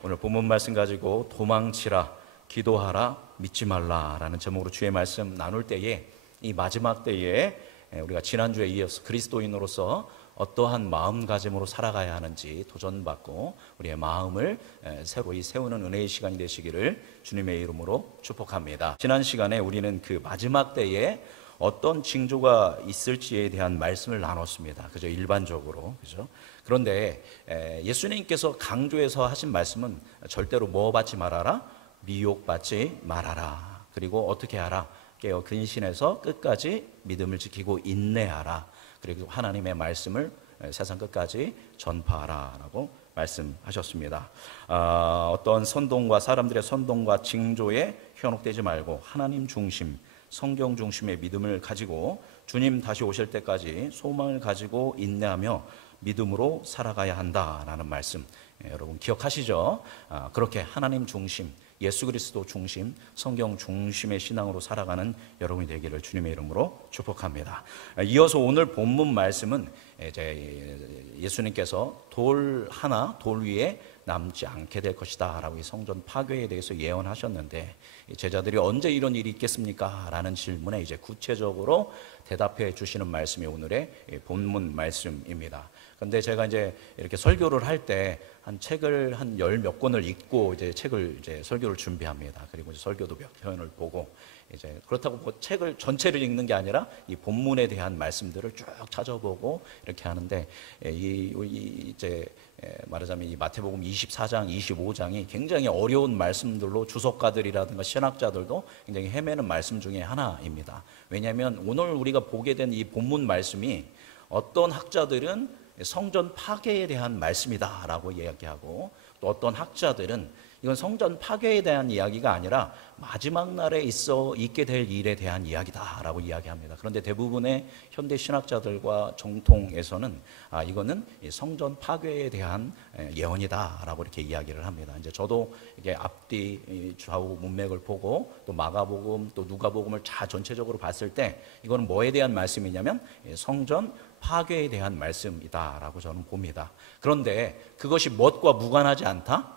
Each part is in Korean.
오늘 본문 말씀 가지고 도망치라, 기도하라, 믿지 말라라는 제목으로 주의 말씀 나눌 때에, 이 마지막 때에 우리가 지난주에 이어서 그리스도인으로서 어떠한 마음가짐으로 살아가야 하는지 도전받고 우리의 마음을 새로이 세우는 은혜의 시간이 되시기를 주님의 이름으로 축복합니다. 지난 시간에 우리는 그 마지막 때에 어떤 징조가 있을지에 대한 말씀을 나눴습니다. 그죠? 일반적으로. 그죠? 그런데 예수님께서 강조해서 하신 말씀은 절대로 뭐 받지 말아라? 미혹받지 말아라. 그리고 어떻게 하라? 깨어 근신해서 끝까지 믿음을 지키고 인내하라. 그리고 하나님의 말씀을 세상 끝까지 전파하라라고 말씀하셨습니다. 어떤 선동과 사람들의 선동과 징조에 현혹되지 말고 하나님 중심, 성경 중심의 믿음을 가지고 주님 다시 오실 때까지 소망을 가지고 인내하며 믿음으로 살아가야 한다라는 말씀, 여러분 기억하시죠? 그렇게 하나님 중심, 예수 그리스도 중심, 성경 중심의 신앙으로 살아가는 여러분이 되기를 주님의 이름으로 축복합니다. 이어서 오늘 본문 말씀은 이제 예수님께서 돌 위에 남지 않게 될 것이다 라고 이 성전 파괴에 대해서 예언하셨는데, 제자들이 언제 이런 일이 있겠습니까? 라는 질문에 이제 구체적으로 대답해 주시는 말씀이 오늘의 본문 말씀입니다. 근데 제가 이제 이렇게 설교를 할 때 한 책을 한 열 몇 권을 읽고 이제 책을 이제 설교를 준비합니다. 그리고 이제 설교도 몇 편을 보고, 이제 그렇다고 뭐 책을 전체를 읽는 게 아니라 이 본문에 대한 말씀들을 쭉 찾아보고 이렇게 하는데, 이제 말하자면 이 마태복음 24장, 25장이 굉장히 어려운 말씀들로 주석가들이라든가 신학자들도 굉장히 헤매는 말씀 중에 하나입니다. 왜냐하면 오늘 우리가 보게 된 이 본문 말씀이 어떤 학자들은 성전 파괴에 대한 말씀이다라고 이야기하고, 또 어떤 학자들은 이건 성전 파괴에 대한 이야기가 아니라 마지막 날에 있게 될 일에 대한 이야기다라고 이야기합니다. 그런데 대부분의 현대 신학자들과 정통에서는 이거는 성전 파괴에 대한 예언이다라고 이렇게 이야기를 합니다. 이제 저도 이게 앞뒤 좌우 문맥을 보고 또 마가복음 또 누가복음을 전체적으로 봤을 때 이거는 뭐에 대한 말씀이냐면 성전 파괴에 대한 말씀이다라고 저는 봅니다. 그런데 그것이 무엇과 무관하지 않다?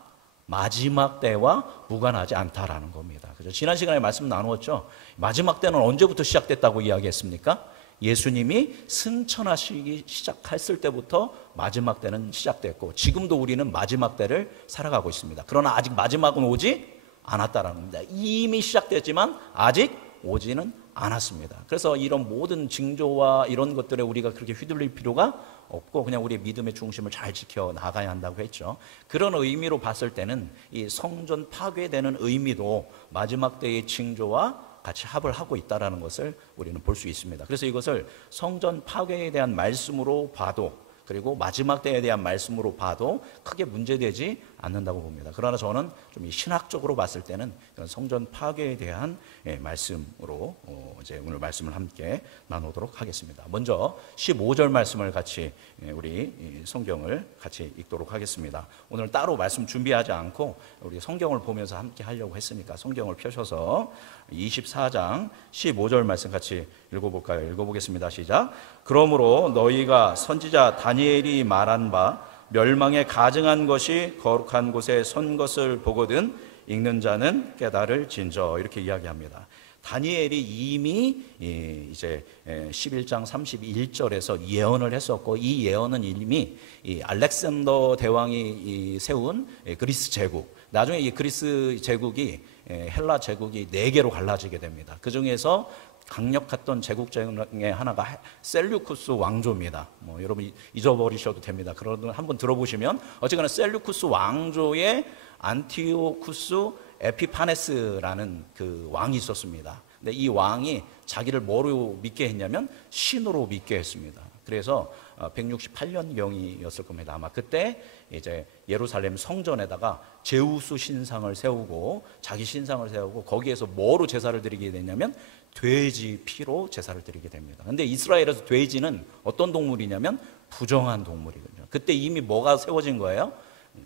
마지막 때와 무관하지 않다라는 겁니다. 그죠? 지난 시간에 말씀 나누었죠. 마지막 때는 언제부터 시작됐다고 이야기했습니까? 예수님이 승천하시기 시작했을 때부터 마지막 때는 시작됐고, 지금도 우리는 마지막 때를 살아가고 있습니다. 그러나 아직 마지막은 오지 않았다라는 겁니다. 이미 시작됐지만 아직 오지는 않았습니다. 그래서 이런 모든 징조와 이런 것들에 우리가 그렇게 휘둘릴 필요가 없고 그냥 우리의 믿음의 중심을 잘 지켜 나가야 한다고 했죠. 그런 의미로 봤을 때는 이 성전 파괴되는 의미도 마지막 때의 징조와 같이 합을 하고 있다는 것을 우리는 볼 수 있습니다. 그래서 이것을 성전 파괴에 대한 말씀으로 봐도, 그리고 마지막 때에 대한 말씀으로 봐도 크게 문제되지 않는다고 봅니다. 그러나 저는 좀 신학적으로 봤을 때는 성전 파괴에 대한 말씀으로 이제 오늘 말씀을 함께 나누도록 하겠습니다. 먼저 15절 말씀을 같이 우리 성경을 같이 읽도록 하겠습니다. 오늘 따로 말씀 준비하지 않고 우리 성경을 보면서 함께 하려고 했으니까 성경을 펴셔서 24장 15절 말씀 같이 읽어볼까요? 읽어보겠습니다. 시작. 그러므로 너희가 선지자 다니엘이 말한 바 멸망에 가증한 것이 거룩한 곳에 선 것을 보거든 읽는 자는 깨달을진저, 이렇게 이야기합니다. 다니엘이 이미 이제 11장 31절에서 예언을 했었고, 이 예언은 이미 알렉산더 대왕이 세운 그리스 제국, 나중에 이 그리스 제국이 헬라 제국이 4개로 갈라지게 됩니다. 그 중에서 강력했던 제국 중에 하나가 셀류쿠스 왕조입니다. 뭐 여러분 잊어버리셔도 됩니다. 그러면 한번 들어보시면, 어쨌거나 셀류쿠스 왕조의 안티오쿠스 에피파네스라는 그 왕이 있었습니다. 근데 이 왕이 자기를 뭐로 믿게 했냐면 신으로 믿게 했습니다. 그래서 168년경이었을 겁니다. 아마 그때 이제 예루살렘 성전에다가 제우스 신상을 세우고, 자기 신상을 세우고, 거기에서 뭐로 제사를 드리게 되냐면 돼지 피로 제사를 드리게 됩니다. 근데 이스라엘에서 돼지는 어떤 동물이냐면 부정한 동물이거든요. 그때 이미 뭐가 세워진 거예요?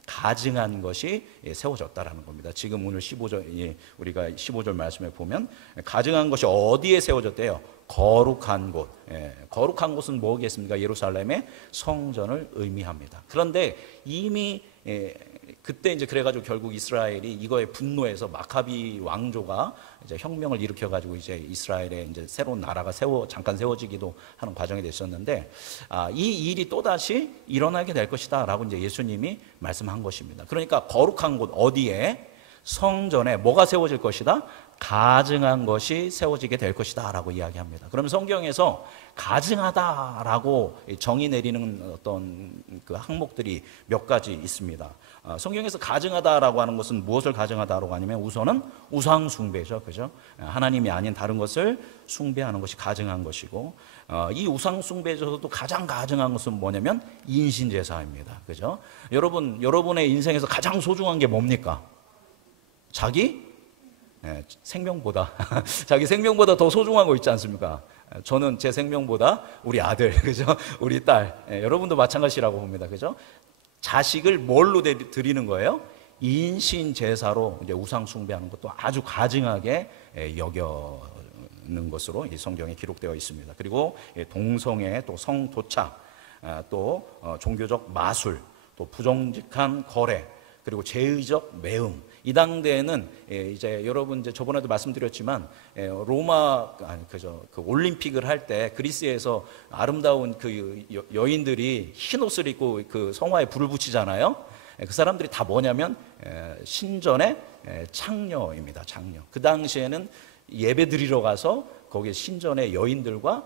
가증한 것이 세워졌다라는 겁니다. 지금 오늘 15절, 우리가 15절 말씀에 보면 가증한 것이 어디에 세워졌대요? 거룩한 곳. 거룩한 곳은 뭐겠습니까? 예루살렘의 성전을 의미합니다. 그런데 이미 그때 이제 그래가지고 결국 이스라엘이 이거에 분노해서 마카비 왕조가 이제 혁명을 일으켜가지고 이제 이스라엘에 이제 새로운 나라가 잠깐 세워지기도 하는 과정이 됐었는데, 이 일이 또 다시 일어나게 될 것이다라고 이제 예수님이 말씀한 것입니다. 그러니까 거룩한 곳 어디에 성전에 뭐가 세워질 것이다? 가증한 것이 세워지게 될 것이다 라고 이야기합니다. 그럼 성경에서 가증하다라고 정의 내리는 어떤 그 항목들이 몇 가지 있습니다. 성경에서 가증하다라고 하는 것은 무엇을 가증하다라고 하냐면 우선은 우상 숭배죠, 그죠? 하나님이 아닌 다른 것을 숭배하는 것이 가증한 것이고, 이 우상 숭배에서도 가장 가증한 것은 뭐냐면 인신제사입니다, 그죠? 여러분의 인생에서 가장 소중한 게 뭡니까? 자기 생명보다 자기 생명보다 더 소중한 거 있지 않습니까? 저는 제 생명보다 우리 아들, 그죠? 우리 딸, 여러분도 마찬가지라고 봅니다, 그죠? 자식을 뭘로 드리는 거예요? 인신 제사로 이제 우상 숭배하는 것도 아주 가증하게 여겨는 것으로 이 성경에 기록되어 있습니다. 그리고 동성애, 또 성도착, 또 종교적 마술, 또 부정직한 거래, 그리고 죄의적 매음. 이 당대에는 이제 여러분 이제 저번에도 말씀드렸지만 그 올림픽을 할 때 그리스에서 아름다운 그 여인들이 흰 옷을 입고 그 성화에 불을 붙이잖아요. 그 사람들이 다 뭐냐면 신전의 창녀입니다. 창녀. 그 당시에는 예배 드리러 가서 거기에 신전의 여인들과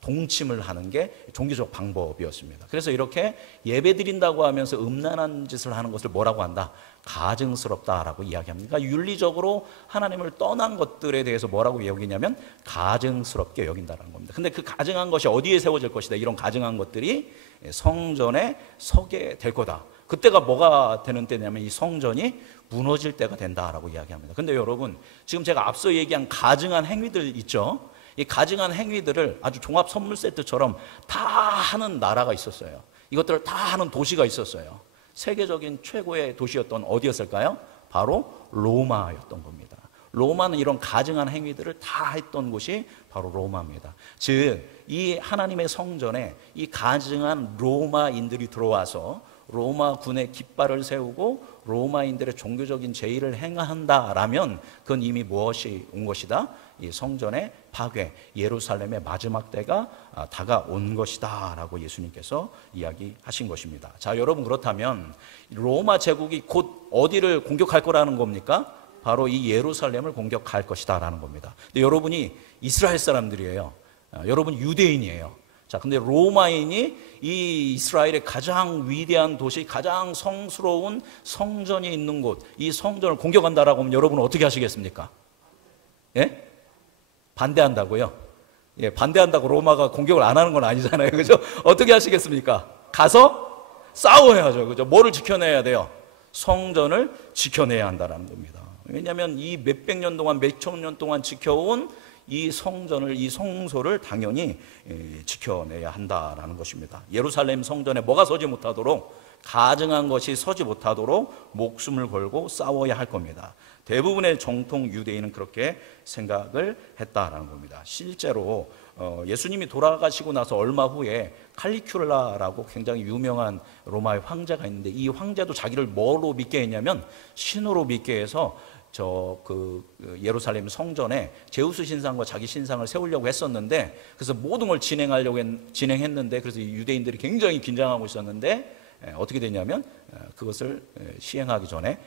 동침을 하는 게 종교적 방법이었습니다. 그래서 이렇게 예배 드린다고 하면서 음란한 짓을 하는 것을 뭐라고 한다? 가증스럽다라고 이야기합니다. 그러니까 윤리적으로 하나님을 떠난 것들에 대해서 뭐라고 여기냐면 가증스럽게 여긴다는 겁니다. 근데 그 가증한 것이 어디에 세워질 것이다? 이런 가증한 것들이 성전에 서게 될 거다. 그때가 뭐가 되는 때냐면 이 성전이 무너질 때가 된다라고 이야기합니다. 근데 여러분, 지금 제가 앞서 얘기한 가증한 행위들 있죠? 이 가증한 행위들을 아주 종합 선물 세트처럼 다 하는 나라가 있었어요. 이것들을 다 하는 도시가 있었어요. 세계적인 최고의 도시였던 어디였을까요? 바로 로마였던 겁니다. 로마는 이런 가증한 행위들을 다 했던 곳이 바로 로마입니다. 즉, 이 하나님의 성전에 이 가증한 로마인들이 들어와서 로마 군의 깃발을 세우고 로마인들의 종교적인 제의를 행한다라면 그건 이미 무엇이 온 것이다? 이 성전의 파괴, 예루살렘의 마지막 때가 다가온 것이다 라고 예수님께서 이야기하신 것입니다. 자, 여러분, 그렇다면 로마 제국이 곧 어디를 공격할 거라는 겁니까? 바로 이 예루살렘을 공격할 것이다 라는 겁니다. 근데 여러분이 이스라엘 사람들이에요. 여러분 유대인이에요. 자, 근데 로마인이 이 이스라엘의 가장 위대한 도시, 가장 성스러운 성전이 있는 곳, 이 성전을 공격한다라고 하면 여러분은 어떻게 하시겠습니까? 예? 반대한다고요? 예, 반대한다고 로마가 공격을 안 하는 건 아니잖아요. 그죠? 어떻게 하시겠습니까? 가서 싸워야죠. 그죠? 뭐를 지켜내야 돼요? 성전을 지켜내야 한다는 겁니다. 왜냐하면 이 몇백 년 동안, 몇천 년 동안 지켜온 이 성전을, 이 성소를 당연히 지켜내야 한다라는 것입니다. 예루살렘 성전에 뭐가 서지 못하도록, 가증한 것이 서지 못하도록 목숨을 걸고 싸워야 할 겁니다. 대부분의 정통 유대인은 그렇게 생각을 했다라는 겁니다. 실제로 예수님이 돌아가시고 나서 얼마 후에 칼리큘라라고 굉장히 유명한 로마의 황제가 있는데, 이 황제도 자기를 뭐로 믿게 했냐면 신으로 믿게 해서 예루살렘 성전에 제우스 신상과 자기 신상을 세우려고 했었는데, 그래서 모든 걸 진행했는데, 그래서 유대인들이 굉장히 긴장하고 있었는데 어떻게 되냐면 그것을 시행하기 전에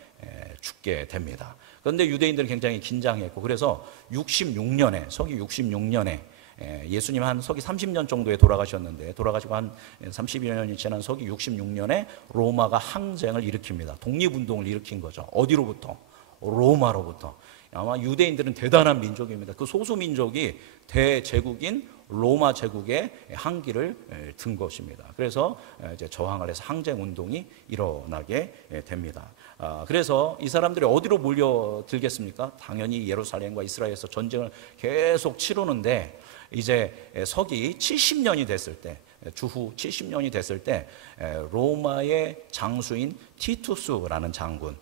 죽게 됩니다. 그런데 유대인들은 굉장히 긴장했고, 그래서 66년에 서기 66년에 예수님 한 서기 30년 정도에 돌아가셨는데, 돌아가시고 한 30여 년이 지난 서기 66년에 로마가 항쟁을 일으킵니다. 독립운동을 일으킨 거죠. 어디로부터? 로마로부터. 아마 유대인들은 대단한 민족입니다. 그 소수민족이 대제국인 로마 제국의 항기를 든 것입니다. 그래서 이제 저항을 해서 항쟁운동이 일어나게 됩니다. 그래서 이 사람들이 어디로 몰려들겠습니까? 당연히 예루살렘과 이스라엘에서 전쟁을 계속 치르는데, 이제 서기 70년이 됐을 때, 주후 70년이 됐을 때 로마의 장수인 티투스라는 장군,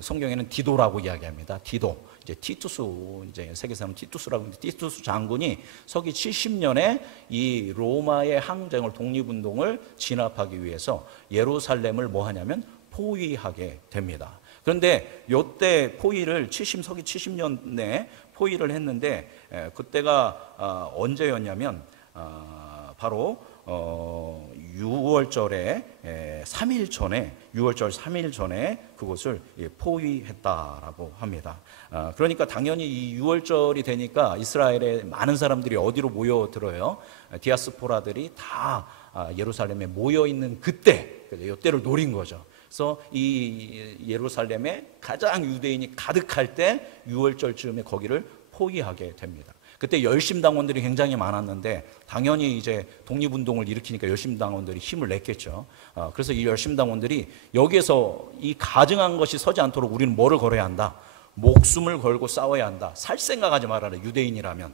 성경에는 디도라고 이야기합니다. 디도, 이제 티투스, 이제 세계사는 티투스라고 하는데, 티투스 장군이 서기 70년에 이 로마의 항쟁을, 독립운동을 진압하기 위해서 예루살렘을 뭐 하냐면 포위하게 됩니다. 그런데 요때 포위를 서기 70년에 포위를 했는데 그때가 언제였냐면 바로 6월절에 3일 전에 6월절 3일 전에 그곳을 포위했다라고 합니다. 그러니까 당연히 이 6월절이 되니까 이스라엘의 많은 사람들이 어디로 모여들어요? 디아스포라들이 다 예루살렘에 모여 있는 그때, 이때를 노린 거죠. 그래서 이 예루살렘에 가장 유대인이 가득할 때 6월절쯤에 거기를 포위하게 됩니다. 그때 열심당원들이 굉장히 많았는데 당연히 이제 독립운동을 일으키니까 열심당원들이 힘을 냈겠죠. 그래서 이 열심당원들이 여기에서 이 가증한 것이 서지 않도록 우리는 뭐를 걸어야 한다? 목숨을 걸고 싸워야 한다. 살 생각하지 말아라. 유태인이라면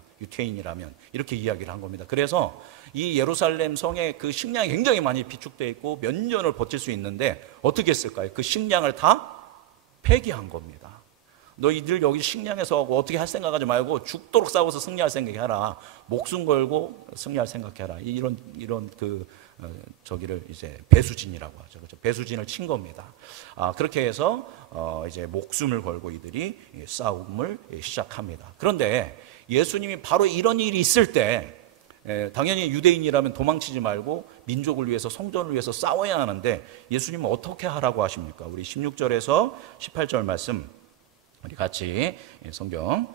이렇게 이야기를 한 겁니다. 그래서 이 예루살렘 성에 그 식량이 굉장히 많이 비축되어 있고 몇 년을 버틸 수 있는데 어떻게 했을까요? 그 식량을 다 폐기한 겁니다. 너희들 여기 식량에서 어떻게 할 생각하지 말고 죽도록 싸워서 승리할 생각해라. 목숨 걸고 승리할 생각해라. 이런 저기를 이제 배수진이라고 하죠. 그렇죠? 배수진을 친 겁니다. 그렇게 해서 이제 목숨을 걸고 이들이 싸움을 시작합니다. 그런데 예수님이 바로 이런 일이 있을 때 당연히 유대인이라면 도망치지 말고 민족을 위해서 성전을 위해서 싸워야 하는데 예수님은 어떻게 하라고 하십니까? 우리 16절에서 18절 말씀 우리 같이 성경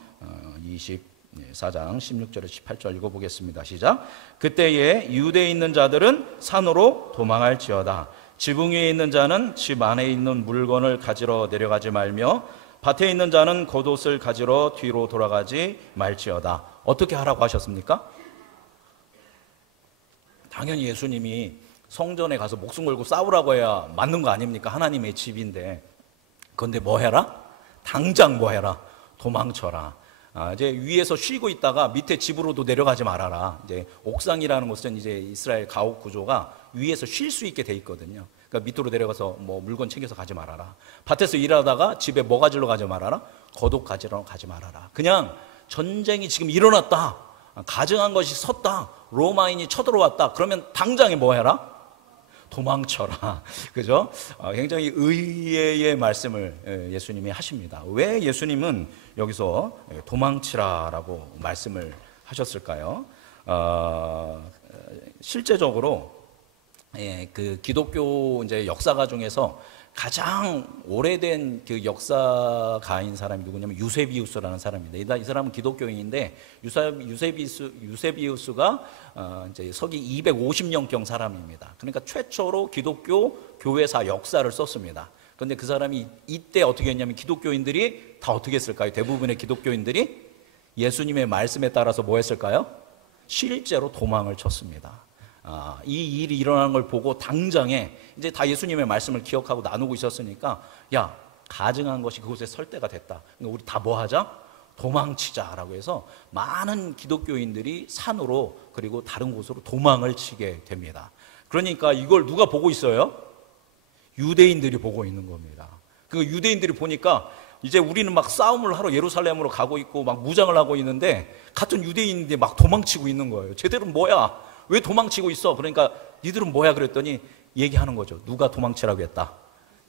24장 16절에서 18절 읽어보겠습니다. 시작. 그때에 유대에 있는 자들은 산으로 도망할지어다. 지붕 위에 있는 자는 집 안에 있는 물건을 가지러 내려가지 말며 밭에 있는 자는 겉옷을 가지러 뒤로 돌아가지 말지어다. 어떻게 하라고 하셨습니까? 당연히 예수님이 성전에 가서 목숨 걸고 싸우라고 해야 맞는 거 아닙니까? 하나님의 집인데. 그런데 뭐 해라? 당장 뭐 해라? 도망쳐라. 이제 위에서 쉬고 있다가 밑에 집으로도 내려가지 말아라. 이제 옥상이라는 것은 이제 이스라엘 가옥 구조가 위에서 쉴 수 있게 돼 있거든요. 그러니까 밑으로 내려가서 뭐 물건 챙겨서 가지 말아라. 밭에서 일하다가 집에 뭐 가지러 가지 말아라. 겉옷 가지러 가지 말아라. 그냥 전쟁이 지금 일어났다. 가증한 것이 섰다. 로마인이 쳐들어왔다. 그러면 당장에 뭐 해라? 도망쳐라. 그죠? 굉장히 의외의 말씀을 예수님이 하십니다. 왜 예수님은 여기서 도망치라라고 말씀을 하셨을까요? 실제적으로 그 기독교 이제 역사가 중에서 가장 오래된 그 역사가인 사람이 누구냐면 유세비우스라는 사람입니다. 이 사람은 기독교인인데 유세비우스가 이제 서기 250년경 사람입니다. 그러니까 최초로 기독교 교회사 역사를 썼습니다. 그런데 그 사람이 이때 어떻게 했냐면 기독교인들이 다 어떻게 했을까요? 대부분의 기독교인들이 예수님의 말씀에 따라서 뭐 했을까요? 실제로 도망을 쳤습니다. 이 일이 일어나는 걸 보고 당장에 이제 다 예수님의 말씀을 기억하고 나누고 있었으니까 야, 가증한 것이 그곳에 설 때가 됐다. 그러니까 우리 다 뭐 하자? 도망치자라고 해서 많은 기독교인들이 산으로 그리고 다른 곳으로 도망을 치게 됩니다. 그러니까 이걸 누가 보고 있어요? 유대인들이 보고 있는 겁니다. 그 유대인들이 보니까 이제 우리는 막 싸움을 하러 예루살렘으로 가고 있고 막 무장을 하고 있는데 같은 유대인들이 막 도망치고 있는 거예요. 쟤들은 뭐야? 왜 도망치고 있어? 그러니까 니들은 뭐야? 그랬더니 얘기하는 거죠. 누가 도망치라고 했다?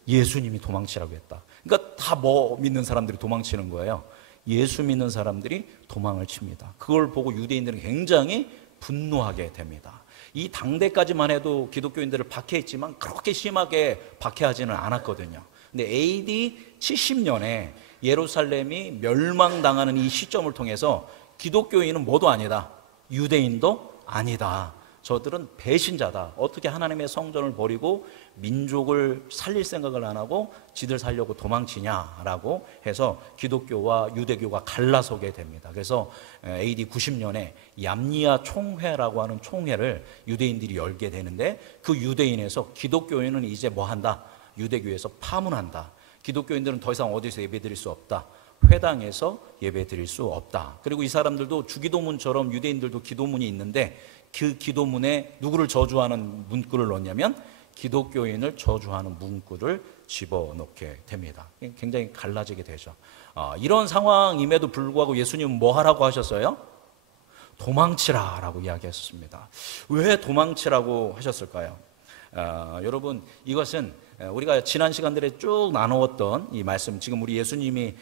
예수님이 도망치라고 했다. 그러니까 다 뭐 믿는 사람들이 도망치는 거예요. 예수 믿는 사람들이 도망을 칩니다. 그걸 보고 유대인들은 굉장히 분노하게 됩니다. 이 당대까지만 해도 기독교인들을 박해했지만 그렇게 심하게 박해하지는 않았거든요. 근데 AD 70년에 예루살렘이 멸망당하는 이 시점을 통해서 기독교인은 뭐도 아니다. 유대인도 아니다. 저들은 배신자다. 어떻게 하나님의 성전을 버리고 민족을 살릴 생각을 안 하고 지들 살려고 도망치냐라고 해서 기독교와 유대교가 갈라서게 됩니다. 그래서 AD 90년에 얌니아 총회라고 하는 총회를 유대인들이 열게 되는데 그 유대인에서 기독교인은 이제 뭐 한다? 유대교에서 파문한다. 기독교인들은 더 이상 어디서 예배드릴 수 없다. 회당에서 예배드릴 수 없다. 그리고 이 사람들도 주기도문처럼 유대인들도 기도문이 있는데 그 기도문에 누구를 저주하는 문구를 넣냐면 기독교인을 저주하는 문구를 집어넣게 됩니다. 굉장히 갈라지게 되죠. 이런 상황임에도 불구하고 예수님은 뭐 하라고 하셨어요? 도망치라라고 이야기했습니다. 왜 도망치라고 하셨을까요? 여러분, 이것은 우리가 지난 시간들에 쭉 나누었던 이 말씀, 지금 우리 예수님이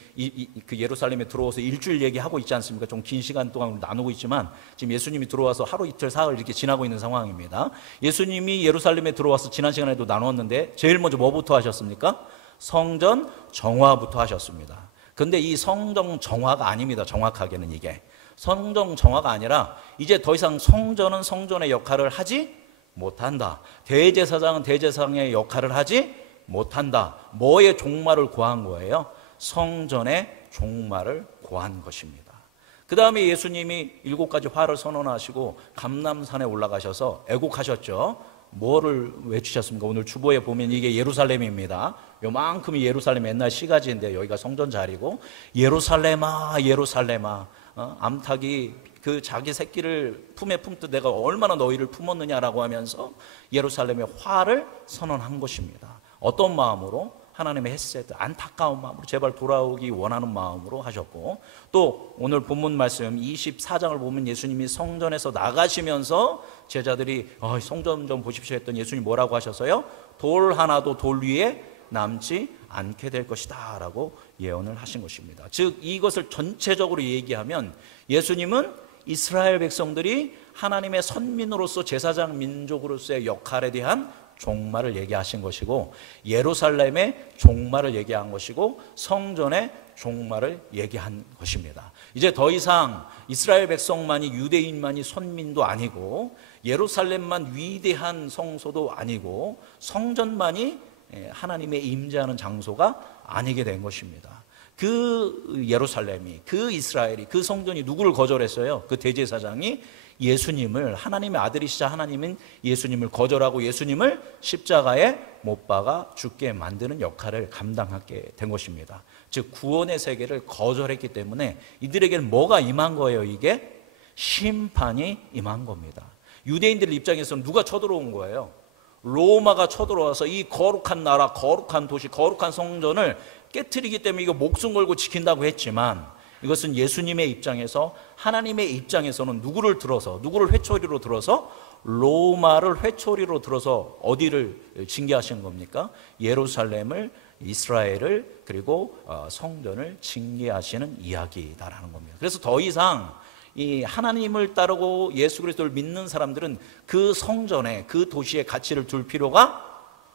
그 예루살렘에 들어와서 일주일 얘기하고 있지 않습니까? 좀 긴 시간 동안 나누고 있지만 지금 예수님이 들어와서 하루 이틀 사흘 이렇게 지나고 있는 상황입니다. 예수님이 예루살렘에 들어와서 지난 시간에도 나누었는데 제일 먼저 뭐부터 하셨습니까? 성전 정화부터 하셨습니다. 근데 이 성전 정화가 아닙니다. 정확하게는 이게 성전 정화가 아니라 이제 더 이상 성전은 성전의 역할을 하지 못한다. 대제사장은 대제사장의 역할을 하지 못한다. 뭐의 종말을 고한 거예요? 성전의 종말을 고한 것입니다. 그 다음에 예수님이 7가지 화를 선언하시고 감람산에 올라가셔서 애곡하셨죠. 뭐를 외치셨습니까? 오늘 주보에 보면 이게 예루살렘입니다. 요만큼이 예루살렘 옛날 시가지인데 여기가 성전 자리고, 예루살렘아 예루살렘아, 암탉이 그 자기 새끼를 품에 품듯 내가 얼마나 너희를 품었느냐라고 하면서 예루살렘의 화를 선언한 것입니다. 어떤 마음으로? 하나님의 헤세드, 안타까운 마음으로, 제발 돌아오기 원하는 마음으로 하셨고, 또 오늘 본문 말씀 24장을 보면 예수님이 성전에서 나가시면서 제자들이 성전 좀 보십시오 했더니 예수님이 뭐라고 하셨어요? 돌 하나도 돌 위에 남지 않게 될 것이다 라고 예언을 하신 것입니다. 즉 이것을 전체적으로 얘기하면 예수님은 이스라엘 백성들이 하나님의 선민으로서 제사장 민족으로서의 역할에 대한 종말을 얘기하신 것이고, 예루살렘의 종말을 얘기한 것이고, 성전의 종말을 얘기한 것입니다. 이제 더 이상 이스라엘 백성만이, 유대인만이 선민도 아니고, 예루살렘만 위대한 성소도 아니고, 성전만이 하나님의 임재하는 장소가 아니게 된 것입니다. 그 예루살렘이, 그 이스라엘이, 그 성전이 누구를 거절했어요? 그 대제사장이 예수님을, 하나님의 아들이시자 하나님은 예수님을 거절하고 예수님을 십자가에 못 박아 죽게 만드는 역할을 감당하게 된 것입니다. 즉 구원의 세계를 거절했기 때문에 이들에게는 뭐가 임한 거예요? 이게 심판이 임한 겁니다. 유대인들 입장에서는 누가 쳐들어온 거예요? 로마가 쳐들어와서 이 거룩한 나라, 거룩한 도시, 거룩한 성전을 깨트리기 때문에 이거 목숨 걸고 지킨다고 했지만, 이것은 예수님의 입장에서, 하나님의 입장에서는 누구를 회초리로 들어서, 로마를 회초리로 들어서 어디를 징계하시는 겁니까? 예루살렘을, 이스라엘을, 그리고 성전을 징계하시는 이야기다라는 겁니다. 그래서 더 이상 이 하나님을 따르고 예수 그리스도를 믿는 사람들은 그 성전에, 그 도시에 가치를 둘 필요가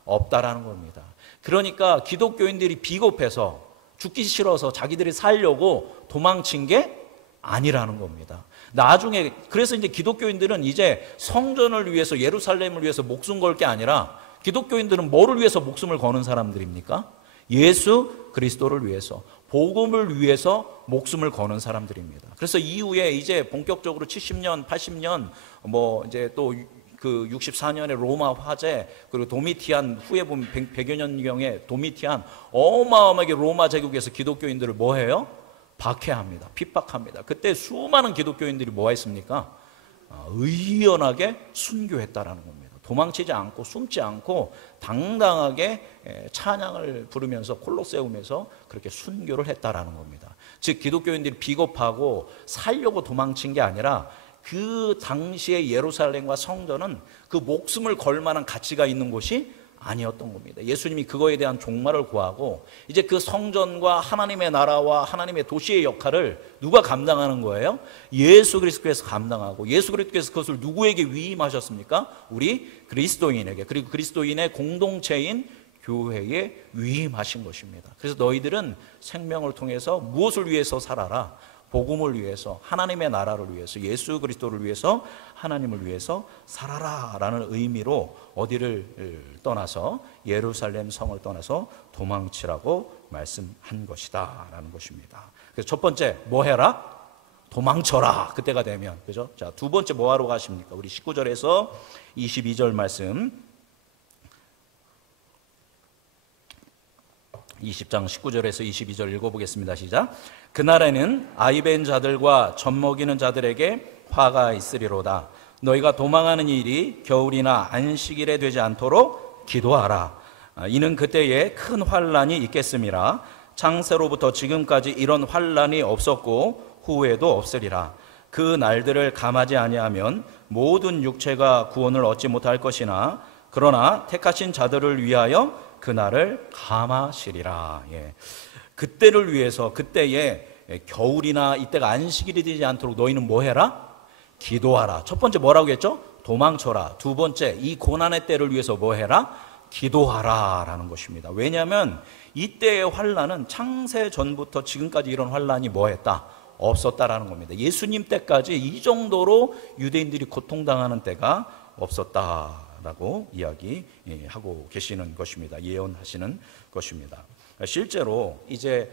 없다라는 겁니다. 그러니까 기독교인들이 비겁해서 죽기 싫어서 자기들이 살려고 도망친 게 아니라는 겁니다. 나중에, 그래서 이제 기독교인들은 이제 성전을 위해서, 예루살렘을 위해서 목숨 걸 게 아니라, 기독교인들은 뭐를 위해서 목숨을 거는 사람들입니까? 예수 그리스도를 위해서, 복음을 위해서 목숨을 거는 사람들입니다. 그래서 이후에 이제 본격적으로 70년, 80년, 이제 또 그 64년의 로마 화재, 그리고 도미티안, 후에 보면 100여 년경에 도미티안, 어마어마하게 로마 제국에서 기독교인들을 뭐 해요? 박해합니다. 핍박합니다. 그때 수많은 기독교인들이 뭐 했습니까? 의연하게 순교했다라는 겁니다. 도망치지 않고 숨지 않고 당당하게 찬양을 부르면서 콜로세움에서 그렇게 순교를 했다라는 겁니다. 즉 기독교인들이 비겁하고 살려고 도망친 게 아니라, 그 당시의 예루살렘과 성전은 그 목숨을 걸 만한 가치가 있는 곳이 아니었던 겁니다. 예수님이 그거에 대한 종말을 고하고, 이제 그 성전과 하나님의 나라와 하나님의 도시의 역할을 누가 감당하는 거예요? 예수 그리스도께서 감당하고, 예수 그리스도께서 그것을 누구에게 위임하셨습니까? 우리 그리스도인에게, 그리고 그리스도인의 공동체인 교회에 위임하신 것입니다. 그래서 너희들은 생명을 통해서 무엇을 위해서 살아라? 복음을 위해서, 하나님의 나라를 위해서, 예수 그리스도를 위해서, 하나님을 위해서 살아라 라는 의미로 어디를 떠나서, 예루살렘 성을 떠나서 도망치라고 말씀한 것이다 라는 것입니다. 그래서 첫 번째, 뭐 해라? 도망쳐라. 그때가 되면, 그죠? 자, 두 번째 뭐 하러 가십니까? 우리 19절에서 22절 말씀, 20장 19절에서 22절 읽어보겠습니다. 시작. 그날에는 아이벤 자들과 젖먹이는 자들에게 화가 있으리로다. 너희가 도망하는 일이 겨울이나 안식일에 되지 않도록 기도하라. 이는 그때에 큰 환란이 있겠음이라. 창세로부터 지금까지 이런 환란이 없었고 후에도 없으리라. 그 날들을 감하지 아니하면 모든 육체가 구원을 얻지 못할 것이나 그러나 택하신 자들을 위하여 그날을 감하시리라. 예. 그때를 위해서, 그때에 겨울이나 이때가 안식일이 되지 않도록 너희는 뭐 해라? 기도하라. 첫 번째 뭐라고 했죠? 도망쳐라. 두 번째, 이 고난의 때를 위해서 뭐 해라? 기도하라 라는 것입니다. 왜냐하면 이때의 환난은 창세 전부터 지금까지 이런 환난이 뭐 했다? 없었다라는 겁니다. 예수님 때까지 이 정도로 유대인들이 고통당하는 때가 없었다라고 이야기하고 계시는 것입니다. 예언하시는 것입니다. 실제로 이제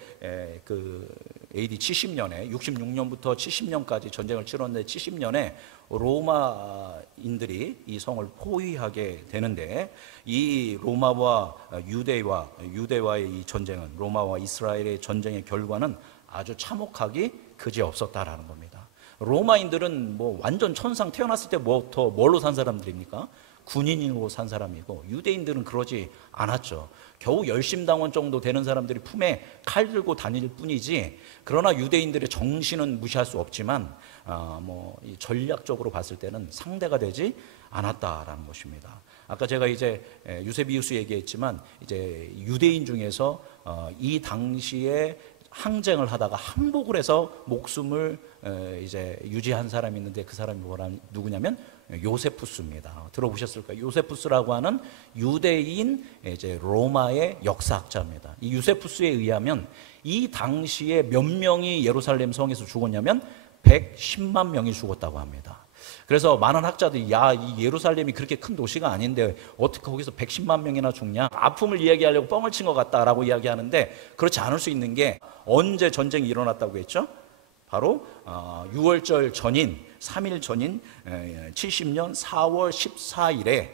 그 AD 70년에 66년부터 70년까지 전쟁을 치렀는데 70년에 로마인들이 이 성을 포위하게 되는데, 이 로마와 유대와의 이 전쟁은, 로마와 이스라엘의 전쟁의 결과는 아주 참혹하기 그지없었다라는 겁니다. 로마인들은 뭐 완전 천상, 태어났을 때부터 뭘로 산 사람들입니까? 군인으로 산 사람이고, 유대인들은 그러지 않았죠. 겨우 열심당원 정도 되는 사람들이 품에 칼 들고 다닐 뿐이지, 그러나 유대인들의 정신은 무시할 수 없지만 전략적으로 봤을 때는 상대가 되지 않았다라는 것입니다. 아까 제가 이제 유세비우스 얘기했지만, 이제 유대인 중에서 이 당시에 항쟁을 하다가 항복을 해서 목숨을 이제 유지한 사람이 있는데, 그 사람이 누구냐면 요세푸스입니다. 들어보셨을까요? 요세푸스라고 하는 유대인 이제 로마의 역사학자입니다. 이 요세푸스에 의하면 이 당시에 몇 명이 예루살렘 성에서 죽었냐면 110만 명이 죽었다고 합니다. 그래서 많은 학자들이 이 예루살렘이 그렇게 큰 도시가 아닌데 어떻게 거기서 110만 명이나 죽냐? 아픔을 이야기하려고 뻥을 친 것 같다라고 이야기하는데, 그렇지 않을 수 있는 게, 언제 전쟁이 일어났다고 했죠? 바로 6월절 전인, 3일 전인 70년 4월 14일에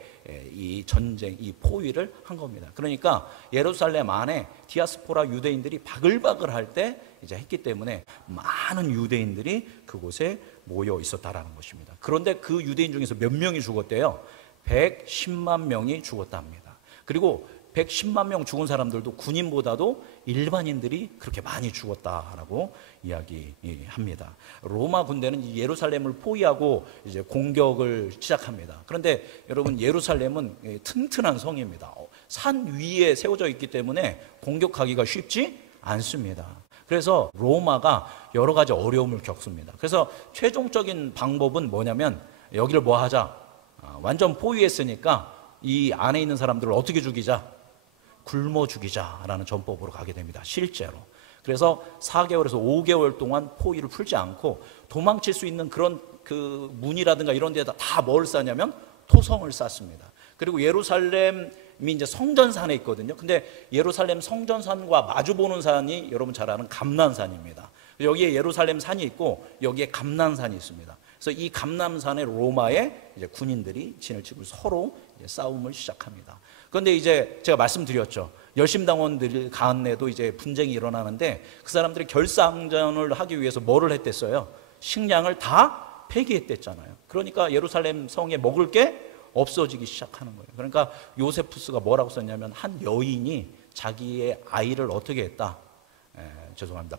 이 전쟁, 이 포위를 한 겁니다. 그러니까 예루살렘 안에 디아스포라 유대인들이 바글바글 할 때 이제 했기 때문에 많은 유대인들이 그곳에 모여 있었다라는 것입니다. 그런데 그 유대인 중에서 몇 명이 죽었대요? 110만 명이 죽었답니다. 그리고 110만 명 죽은 사람들도 군인보다도 일반인들이 그렇게 많이 죽었다라고 이야기합니다. 로마 군대는 예루살렘을 포위하고 이제 공격을 시작합니다. 그런데 여러분, 예루살렘은 튼튼한 성입니다. 산 위에 세워져 있기 때문에 공격하기가 쉽지 않습니다. 그래서 로마가 여러 가지 어려움을 겪습니다. 그래서 최종적인 방법은 뭐냐면, 여기를 뭐 하자? 완전 포위했으니까 이 안에 있는 사람들을 어떻게 죽이자? 굶어 죽이자라는 전법으로 가게 됩니다. 실제로. 그래서 4개월에서 5개월 동안 포위를 풀지 않고 도망칠 수 있는 그런 그 문이라든가 이런 데다 다 뭘 쌓냐면 토성을 쌓습니다. 그리고 예루살렘이 이제 성전산에 있거든요. 근데 예루살렘 성전산과 마주보는 산이 여러분 잘 아는 감난산입니다. 여기에 예루살렘 산이 있고 여기에 감난산이 있습니다. 그래서 이 감난산에 로마의 이제 군인들이 진을 치고 서로 이제 싸움을 시작합니다. 그런데 이제 제가 말씀드렸죠. 열심당원들 간에도 이제 분쟁이 일어나는데, 그 사람들이 결상전을 하기 위해서 뭐를 했댔어요? 식량을 다 폐기했댔잖아요. 그러니까 예루살렘 성에 먹을 게 없어지기 시작하는 거예요. 그러니까 요세푸스가 뭐라고 썼냐면, 한 여인이 자기의 아이를 어떻게 했다?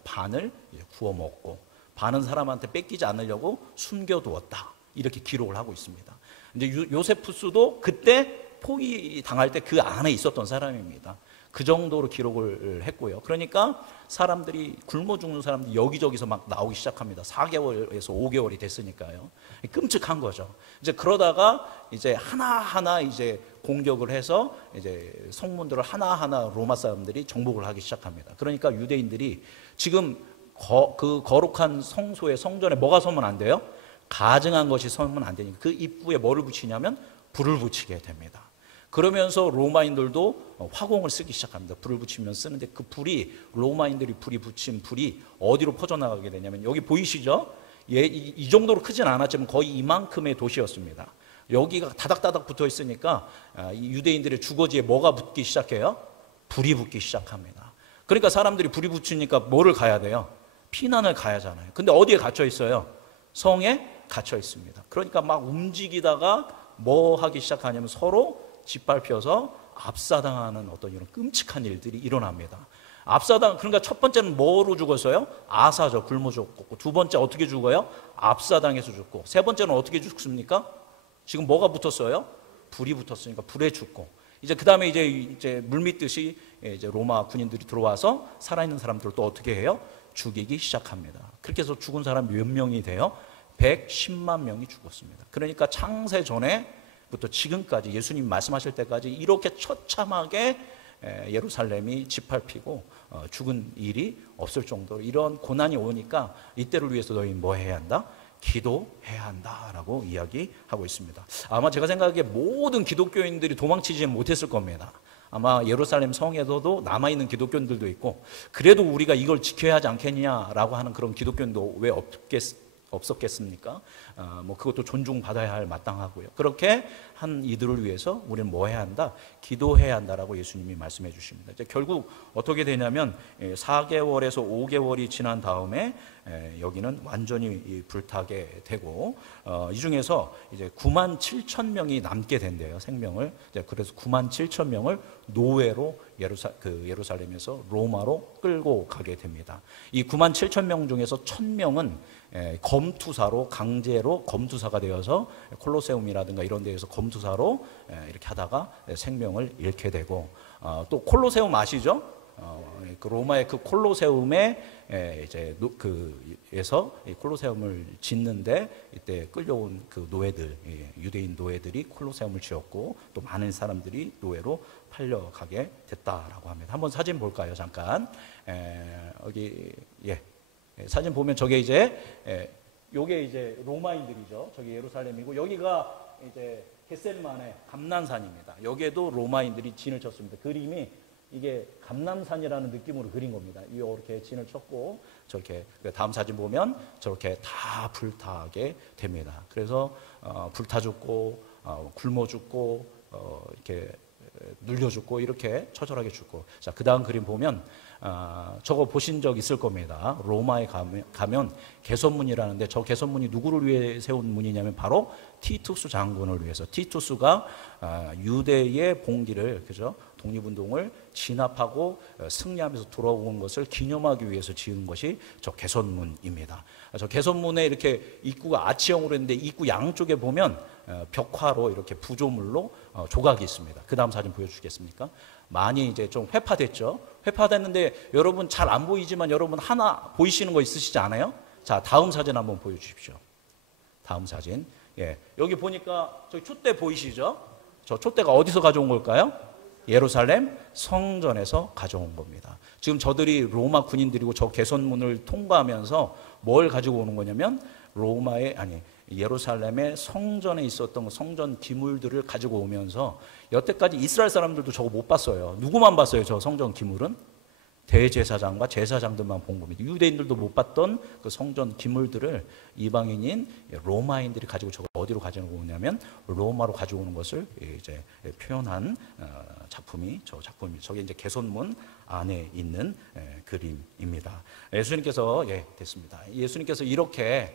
반을 구워 먹고 반은 사람한테 뺏기지 않으려고 숨겨두었다. 이렇게 기록을 하고 있습니다. 이제 요세푸스도 그때 포위 당할 때 그 안에 있었던 사람입니다. 그 정도로 기록을 했고요. 그러니까 사람들이 굶어 죽는 사람들이 여기저기서 막 나오기 시작합니다. 4개월에서 5개월이 됐으니까요. 끔찍한 거죠. 이제 그러다가 이제 하나하나 이제 공격을 해서 이제 성문들을 하나하나 로마 사람들이 정복을 하기 시작합니다. 그러니까 유대인들이 지금 그 거룩한 성소의 성전에 뭐가 서면 안 돼요? 가증한 것이 서면 안 되니까 그 입구에 뭐를 붙이냐면 불을 붙이게 됩니다. 그러면서 로마인들도 화공을 쓰기 시작합니다. 불을 붙이면 쓰는데, 그 불이, 로마인들이 불이 붙인 불이 어디로 퍼져나가게 되냐면, 여기 보이시죠? 이 정도로 크진 않았지만 거의 이만큼의 도시였습니다. 여기가 다닥다닥 붙어 있으니까 이 유대인들의 주거지에 뭐가 붙기 시작해요? 불이 붙기 시작합니다. 그러니까 사람들이 불이 붙으니까 뭐를 가야 돼요? 피난을 가야 하잖아요. 근데 어디에 갇혀 있어요? 성에 갇혀 있습니다. 그러니까 막 움직이다가 뭐 하기 시작하냐면 서로 짓밟혀서 압사당하는 어떤 이런 끔찍한 일들이 일어납니다. 그러니까 첫 번째는 뭐로 죽었어요? 아사죠. 굶어 죽고. 두 번째 어떻게 죽어요? 압사당해서 죽고. 세 번째는 어떻게 죽습니까? 지금 뭐가 붙었어요? 불이 붙었으니까 불에 죽고, 이제 그 다음에 이제 물밀듯이 이제 로마 군인들이 들어와서 살아있는 사람들을 또 어떻게 해요? 죽이기 시작합니다. 그렇게 해서 죽은 사람이 몇 명이 돼요? 110만 명이 죽었습니다. 그러니까 창세 전에부터 지금까지 예수님 말씀하실 때까지 이렇게 처참하게 예루살렘이 짓밟히고 죽은 일이 없을 정도로 이런 고난이 오니까 이때를 위해서 너희 뭐 해야 한다? 기도해야 한다라고 이야기하고 있습니다. 아마 제가 생각하기에 모든 기독교인들이 도망치지 못했을 겁니다. 아마 예루살렘 성에서도 남아있는 기독교인들도 있고, 그래도 우리가 이걸 지켜야 하지 않겠냐라고 하는 그런 기독교인도 왜 없었겠습니까? 뭐 그것도 존중받아야 할 마땅하고요. 그렇게 한 이들을 위해서 우리는 뭐 해야 한다? 기도해야 한다라고 예수님이 말씀해 주십니다. 이제 결국 어떻게 되냐면 4개월에서 5개월이 지난 다음에 여기는 완전히 불타게 되고, 이 중에서 이제 9만 7천 명이 남게 된대요, 생명을. 그래서 9만 7천 명을 노예로 예루살렘에서 로마로 끌고 가게 됩니다. 이 9만 7천 명 중에서 1,000명은 검투사로, 강제로 검투사가 되어서 콜로세움이라든가 이런 데에서 검투사로 이렇게 하다가 생명을 잃게 되고, 또 콜로세움 아시죠? 그 로마의 그 콜로세움에 이제 에서 콜로세움을 짓는데 이때 끌려온 그 노예들, 유대인 노예들이 콜로세움을 지었고, 또 많은 사람들이 노예로 팔려가게 됐다라고 합니다. 한번 사진 볼까요? 잠깐. 여기 사진 보면 저게 이제 요게 이제 로마인들이죠. 저기 예루살렘이고, 여기가 이제 겟셋만의 감람산입니다. 여기에도 로마인들이 진을 쳤습니다. 그림이 이게 감람산이라는 느낌으로 그린 겁니다. 이렇게 진을 쳤고, 저렇게 다음 사진 보면 저렇게 다 불타게 됩니다. 그래서 불타 죽고, 굶어 죽고, 이렇게 눌려 죽고, 이렇게 처절하게 죽고. 자, 그 다음 그림 보면 저거 보신 적 있을 겁니다. 로마에 가면 개선문이라는데, 저 개선문이 누구를 위해 세운 문이냐면 바로 티투스 장군을 위해서. 티투스가 유대의 봉기를, 그죠? 독립운동을 진압하고 승리하면서 돌아온 것을 기념하기 위해서 지은 것이 저 개선문입니다. 저 개선문에 이렇게 입구가 아치형으로 했는데, 입구 양쪽에 보면 벽화로 이렇게 부조물로 조각이 있습니다. 그 다음 사진 보여주시겠습니까? 많이 이제 좀 회파됐죠. 회파됐는데 여러분 잘 안 보이지만 여러분 하나 보이시는 거 있으시지 않아요? 자, 다음 사진 한번 보여주십시오. 다음 사진. 여기 보니까 저기 촛대 보이시죠? 저 촛대가 어디서 가져온 걸까요? 예루살렘 성전에서 가져온 겁니다. 지금 저들이 로마 군인들이고 저 개선문을 통과하면서 뭘 가지고 오는 거냐면 예루살렘의 성전에 있었던 성전 기물들을 가지고 오면서, 여태까지 이스라엘 사람들도 저거 못 봤어요. 누구만 봤어요? 저 성전 기물은? 대제사장과 제사장들만 본 겁니다. 유대인들도 못 봤던 그 성전 기물들을 이방인인 로마인들이 가지고 저걸 어디로 가지고 오냐면 로마로 가지고 오는 것을 이제 표현한 작품이 저 작품입니다. 저게 이제 개선문 안에 있는 그림입니다. 예수님께서 됐습니다. 예수님께서 이렇게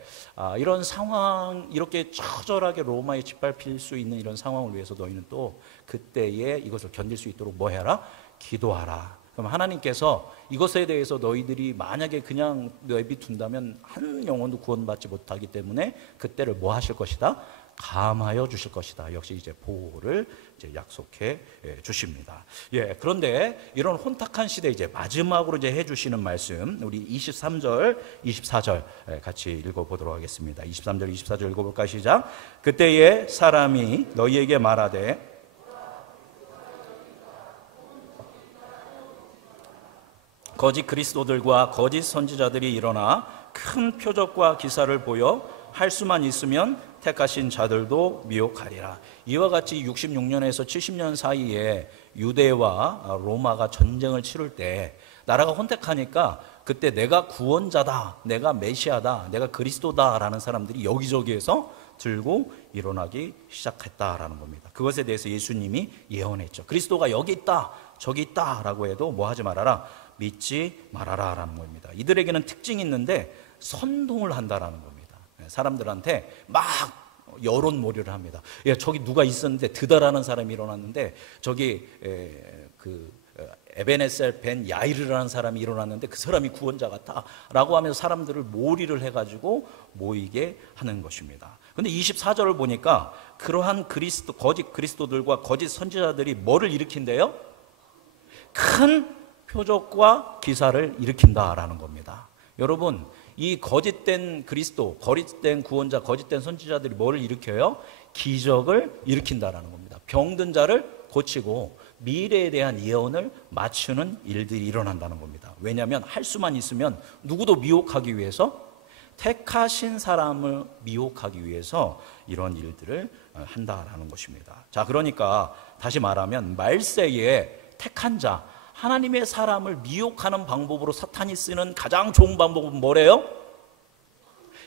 이런 상황, 이렇게 처절하게 로마에 짓밟힐 수 있는 이런 상황을 위해서 너희는 또 그때에 이것을 견딜 수 있도록 뭐 해라? 기도하라. 그럼 하나님께서 이것에 대해서 너희들이 만약에 그냥 내비둔다면 한 영혼도 구원받지 못하기 때문에 그때를 뭐 하실 것이다? 감하여 주실 것이다. 역시 이제 보호를 이제 약속해 주십니다. 그런데 이런 혼탁한 시대 이제 마지막으로 이제 해주시는 말씀, 우리 23절, 24절 같이 읽어보도록 하겠습니다. 23절, 24절 읽어볼까요? 시작. 그때에 사람이 너희에게 말하되 거짓 그리스도들과 거짓 선지자들이 일어나 큰 표적과 기사를 보여 할 수만 있으면 택하신 자들도 미혹하리라. 이와 같이 66년에서 70년 사이에 유대와 로마가 전쟁을 치를 때 나라가 혼택하니까 그때 내가 구원자다, 내가 메시아다, 내가 그리스도다라는 사람들이 여기저기에서 들고 일어나기 시작했다라는 겁니다. 그것에 대해서 예수님이 예언했죠. 그리스도가 여기 있다, 저기 있다라고 해도 뭐 하지 말아라? 믿지 말아라라는 겁니다. 이들에게는 특징이 있는데 선동을 한다라는 겁니다. 사람들한테 막 여론몰이를 합니다. 저기 누가 있었는데 드다라는 사람이 일어났는데 저기 그 에베네셀 벤 야이르라는 사람이 일어났는데 그 사람이 구원자 같다라고 하면서 사람들을 몰이를 해가지고 모이게 하는 것입니다. 근데 24절을 보니까 그러한 거짓 그리스도들과 거짓 선지자들이 뭐를 일으킨대요? 큰 표적과 기사를 일으킨다라는 겁니다. 여러분, 이 거짓된 그리스도, 거짓된 구원자, 거짓된 선지자들이 뭐를 일으켜요? 기적을 일으킨다라는 겁니다. 병든 자를 고치고 미래에 대한 예언을 맞추는 일들이 일어난다는 겁니다. 왜냐하면 할 수만 있으면 누구도 미혹하기 위해서, 택하신 사람을 미혹하기 위해서 이런 일들을 한다라는 것입니다. 자, 그러니까 다시 말하면 말세에 택한 자, 하나님의 사람을 미혹하는 방법으로 사탄이 쓰는 가장 좋은 방법은 뭐래요?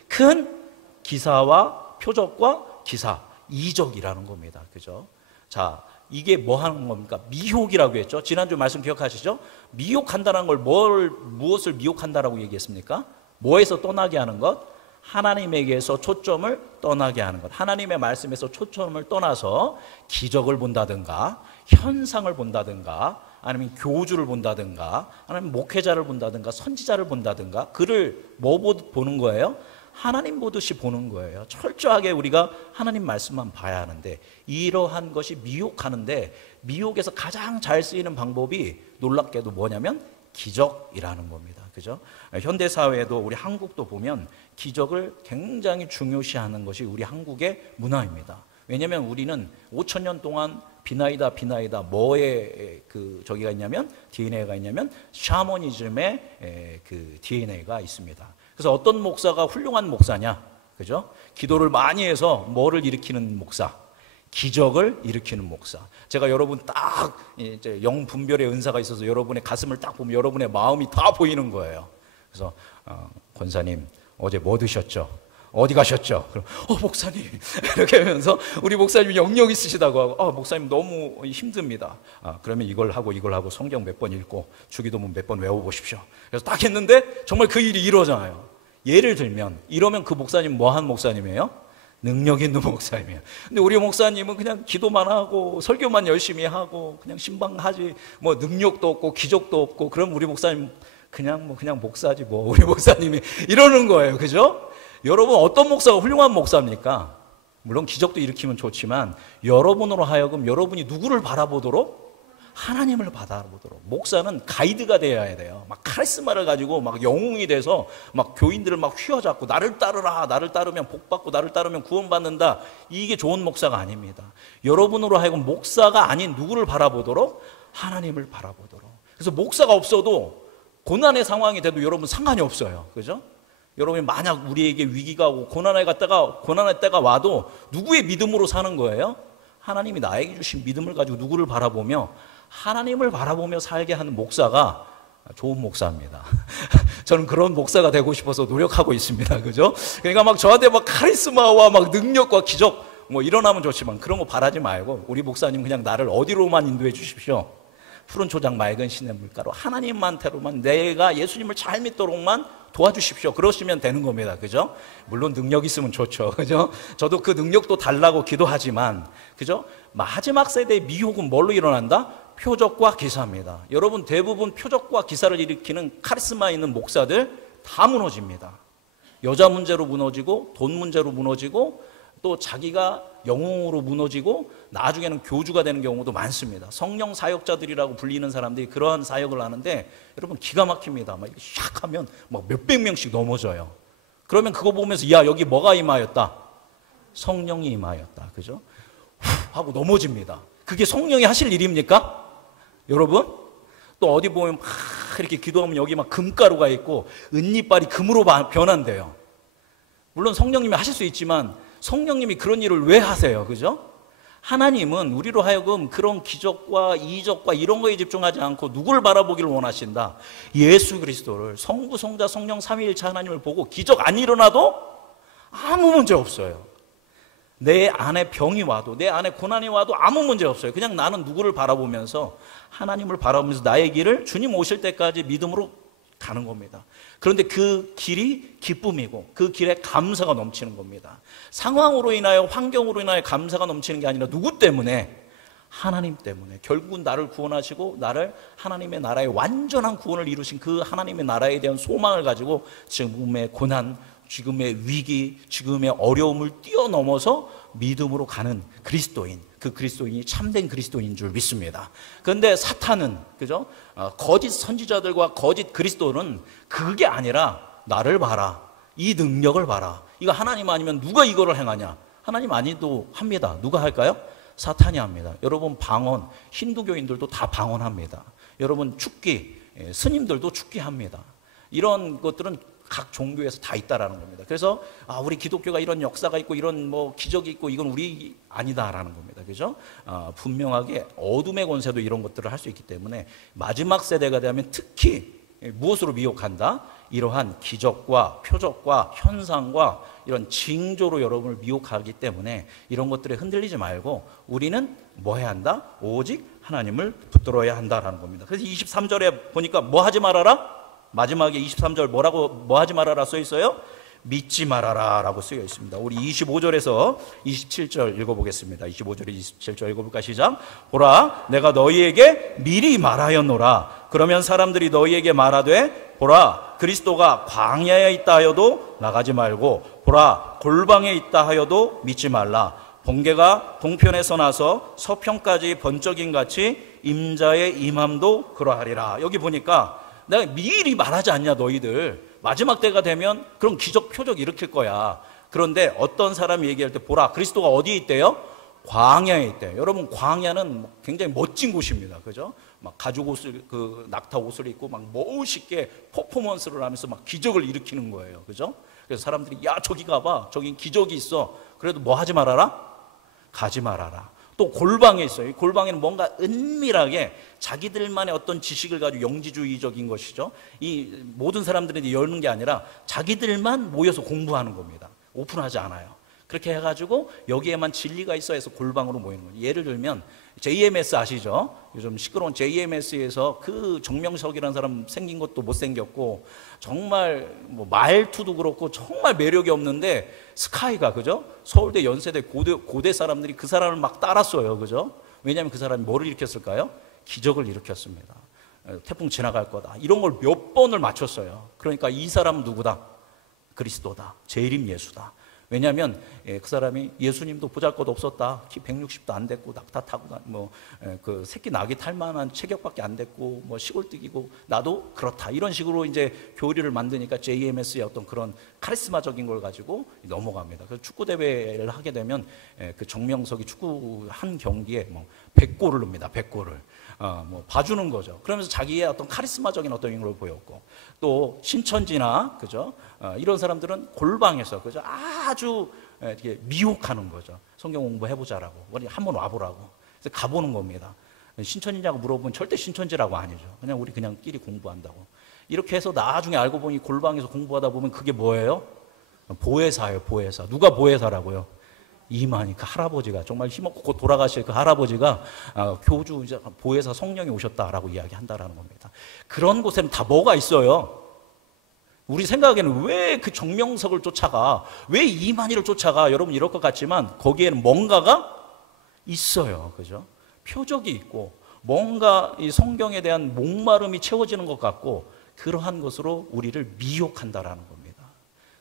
큰 기사와 표적과 기사, 이적이라는 겁니다. 그죠? 자, 이게 뭐 하는 겁니까? 미혹이라고 했죠. 지난주 말씀 기억하시죠? 미혹한다는 걸 무엇을 미혹한다라고 얘기했습니까? 뭐에서 떠나게 하는 것? 하나님에게서 초점을 떠나게 하는 것. 하나님의 말씀에서 초점을 떠나서 기적을 본다든가, 현상을 본다든가, 아니면 교주를 본다든가, 아니면 목회자를 본다든가, 선지자를 본다든가, 그를 뭐 보는 거예요? 하나님 보듯이 보는 거예요. 철저하게 우리가 하나님 말씀만 봐야 하는데, 이러한 것이 미혹하는데, 미혹에서 가장 잘 쓰이는 방법이 놀랍게도 뭐냐면 기적이라는 겁니다. 그죠? 현대 사회에도 우리 한국도 보면 기적을 굉장히 중요시하는 것이 우리 한국의 문화입니다. 왜냐하면 우리는 5,000년 동안 비나이다 뭐의 저기가 있냐면 DNA가 있냐면 샤머니즘의 그 DNA가 있습니다. 그래서 어떤 목사가 훌륭한 목사냐, 그죠? 기도를 많이 해서 뭐를 일으키는 목사, 기적을 일으키는 목사. 제가 여러분 딱 이제 영 분별의 은사가 있어서 여러분의 가슴을 딱 보면 여러분의 마음이 다 보이는 거예요. 그래서 권사님 어제 뭐 드셨죠? 어디 가셨죠? 그럼 목사님 이렇게 하면서 우리 목사님이 영역 있으시다고 하고 목사님 너무 힘듭니다. 그러면 이걸 하고 성경 몇 번 읽고 주기도문 몇 번 외워보십시오. 그래서 딱 했는데 정말 그 일이 이루어져요. 예를 들면 이러면 그 목사님 뭐 한 목사님이에요? 능력 있는 목사님이에요. 근데 우리 목사님은 그냥 기도만 하고 설교만 열심히 하고 그냥 신방하지 뭐 능력도 없고 기적도 없고, 그럼 우리 목사님 그냥 목사지 뭐. 우리 목사님이 이러는 거예요. 그죠? 여러분, 어떤 목사가 훌륭한 목사입니까? 물론 기적도 일으키면 좋지만 여러분으로 하여금 여러분이 누구를 바라보도록? 하나님을 바라보도록. 목사는 가이드가 되어야 돼요. 막 카리스마를 가지고 막 영웅이 돼서 막 교인들을 막 휘어잡고 나를 따르라, 나를 따르면 복받고 나를 따르면 구원받는다, 이게 좋은 목사가 아닙니다. 여러분으로 하여금 목사가 아닌 누구를 바라보도록? 하나님을 바라보도록. 그래서 목사가 없어도 고난의 상황이 돼도 여러분 상관이 없어요. 그죠? 여러분이 만약 우리에게 위기가 오고 고난의 때가 와도 누구의 믿음으로 사는 거예요? 하나님이 나에게 주신 믿음을 가지고 누구를 바라보며 하나님을 바라보며 살게 하는 목사가 좋은 목사입니다. 저는 그런 목사가 되고 싶어서 노력하고 있습니다. 그죠? 그러니까 막 저한테 막 카리스마와 막 능력과 기적 뭐 일어나면 좋지만 그런 거 바라지 말고 우리 목사님 그냥 나를 어디로만 인도해 주십시오. 푸른 초장 맑은 시냇 물가로 하나님한테로만 내가 예수님을 잘 믿도록만 도와주십시오. 그러시면 되는 겁니다. 그죠? 물론 능력 있으면 좋죠. 그죠? 저도 그 능력도 달라고 기도하지만, 그죠? 마지막 세대의 미혹은 뭘로 일어난다? 표적과 기사입니다. 여러분, 대부분 표적과 기사를 일으키는 카리스마 있는 목사들 다 무너집니다. 여자 문제로 무너지고 돈 문제로 무너지고 또 자기가 영웅으로 무너지고 나중에는 교주가 되는 경우도 많습니다. 성령 사역자들이라고 불리는 사람들이 그러한 사역을 하는데 여러분 기가 막힙니다. 막 샥 하면 막 몇백 명씩 넘어져요. 그러면 그거 보면서 야, 여기 뭐가 임하였다? 성령이 임하였다. 그죠? 하고 넘어집니다. 그게 성령이 하실 일입니까? 여러분? 또 어디 보면 막 이렇게 기도하면 여기 막 금가루가 있고 은이빨이 금으로 변한대요. 물론 성령님이 하실 수 있지만 성령님이 그런 일을 왜 하세요? 그죠? 하나님은 우리로 하여금 그런 기적과 이적과 이런 거에 집중하지 않고 누구를 바라보기를 원하신다? 예수 그리스도를, 성부, 성자, 성령 삼위일체 하나님을 보고 기적 안 일어나도 아무 문제 없어요. 내 안에 병이 와도 내 안에 고난이 와도 아무 문제 없어요. 그냥 나는 누구를 바라보면서 하나님을 바라보면서 나의 길을 주님 오실 때까지 믿음으로 가는 겁니다. 그런데 그 길이 기쁨이고 그 길에 감사가 넘치는 겁니다. 상황으로 인하여 환경으로 인하여 감사가 넘치는 게 아니라 누구 때문에? 하나님 때문에. 결국은 나를 구원하시고 나를 하나님의 나라의 완전한 구원을 이루신 그 하나님의 나라에 대한 소망을 가지고 지금의 고난, 지금의 위기, 지금의 어려움을 뛰어넘어서 믿음으로 가는 그리스도인, 그 그리스도인이 참된 그리스도인인 줄 믿습니다. 그런데 사탄은, 그죠? 거짓 선지자들과 거짓 그리스도는 그게 아니라 나를 봐라, 이 능력을 봐라, 이거 하나님 아니면 누가 이거를 행하냐? 하나님 아니도 합니다. 누가 할까요? 사탄이 합니다. 여러분, 방언, 힌두교인들도 다 방언합니다. 여러분, 축기, 스님들도 축기합니다. 이런 것들은 각 종교에서 다 있다라는 겁니다. 그래서 우리 기독교가 이런 역사가 있고 이런 뭐 기적이 있고 이건 우리 아니다라는 겁니다. 그죠? 분명하게 어둠의 권세도 이런 것들을 할 수 있기 때문에 마지막 세대가 되면 특히 무엇으로 미혹한다? 이러한 기적과 표적과 현상과 이런 징조로 여러분을 미혹하기 때문에 이런 것들에 흔들리지 말고 우리는 뭐 해야 한다? 오직 하나님을 붙들어야 한다라는 겁니다. 그래서 23절에 보니까 뭐 하지 말아라? 마지막에 23절 뭐 하지 말아라 써 있어요? 믿지 말아라 라고 쓰여 있습니다. 우리 25절에서 27절 읽어보겠습니다. 25절에 27절 읽어볼까? 시작. 보라, 내가 너희에게 미리 말하였노라. 그러면 사람들이 너희에게 말하되, 보라, 그리스도가 광야에 있다 하여도 나가지 말고, 보라, 골방에 있다 하여도 믿지 말라. 번개가 동편에서 나서 서편까지 번쩍임 같이 임자의 임함도 그러하리라. 여기 보니까 내가 미리 말하지 않냐, 너희들. 마지막 때가 되면 그런 기적 표적 일으킬 거야. 그런데 어떤 사람이 얘기할 때, 보라, 그리스도가 어디에 있대요? 광야에 있대요. 여러분, 광야는 굉장히 멋진 곳입니다. 그죠? 막 가죽 옷을, 낙타 옷을 입고 막 멋있게 퍼포먼스를 하면서 막 기적을 일으키는 거예요. 그죠? 그래서 사람들이, 야, 저기 가봐. 저긴 기적이 있어. 그래도 뭐 하지 말아라? 가지 말아라. 또 골방에 있어요. 이 골방에는 뭔가 은밀하게 자기들만의 어떤 지식을 가지고 영지주의적인 것이죠. 이 모든 사람들이 여는 게 아니라 자기들만 모여서 공부하는 겁니다. 오픈하지 않아요. 그렇게 해가지고 여기에만 진리가 있어 해서 골방으로 모이는 거예요. 예를 들면 JMS 아시죠? 요즘 시끄러운 JMS에서 그 정명석이라는 사람 생긴 것도 못생겼고 정말 뭐 말투도 그렇고 정말 매력이 없는데 스카이가, 그죠? 서울대 연세대 고대 사람들이 그 사람을 막 따랐어요. 그죠? 왜냐하면 그 사람이 뭐를 일으켰을까요? 기적을 일으켰습니다. 태풍 지나갈 거다, 이런 걸 몇 번을 맞췄어요. 그러니까 이 사람은 누구다? 그리스도다. 재림 예수다. 왜냐하면 그 사람이 예수님도 보잘것 없었다, 키 160도 안 됐고 낙타 타고 그 새끼 낙이 탈 만한 체격밖에 안 됐고 뭐 시골뜨기고 나도 그렇다, 이런 식으로 이제 교리를 만드니까 JMS의 어떤 그런 카리스마적인 걸 가지고 넘어갑니다. 그래서 축구 대회를 하게 되면 그 정명석이 축구 한 경기에 뭐 100골을 넣습니다. 100골을. 뭐 봐주는 거죠. 그러면서 자기의 어떤 카리스마적인 어떤 걸 보였고, 또 신천지나, 그죠? 이런 사람들은 골방에서, 그죠? 아주 이렇게 미혹하는 거죠. 성경 공부해보자라고, 한번 와보라고. 그래서 가보는 겁니다. 신천지냐고 물어보면 절대 신천지라고 아니죠. 그냥 우리 그냥 끼리 공부한다고. 이렇게 해서 나중에 알고 보니 골방에서 공부하다 보면 그게 뭐예요? 보혜사예요, 보혜사. 누가 보혜사라고요? 이만희, 그 할아버지가, 정말 힘없고 곧 돌아가실 그 할아버지가 교주 보혜사 성령이 오셨다라고 이야기한다라는 겁니다. 그런 곳에는 다 뭐가 있어요? 우리 생각에는 왜 그 정명석을 쫓아가, 왜 이만희를 쫓아가, 여러분 이럴 것 같지만 거기에는 뭔가가 있어요. 그죠? 표적이 있고 뭔가 이 성경에 대한 목마름이 채워지는 것 같고, 그러한 것으로 우리를 미혹한다라는 겁니다.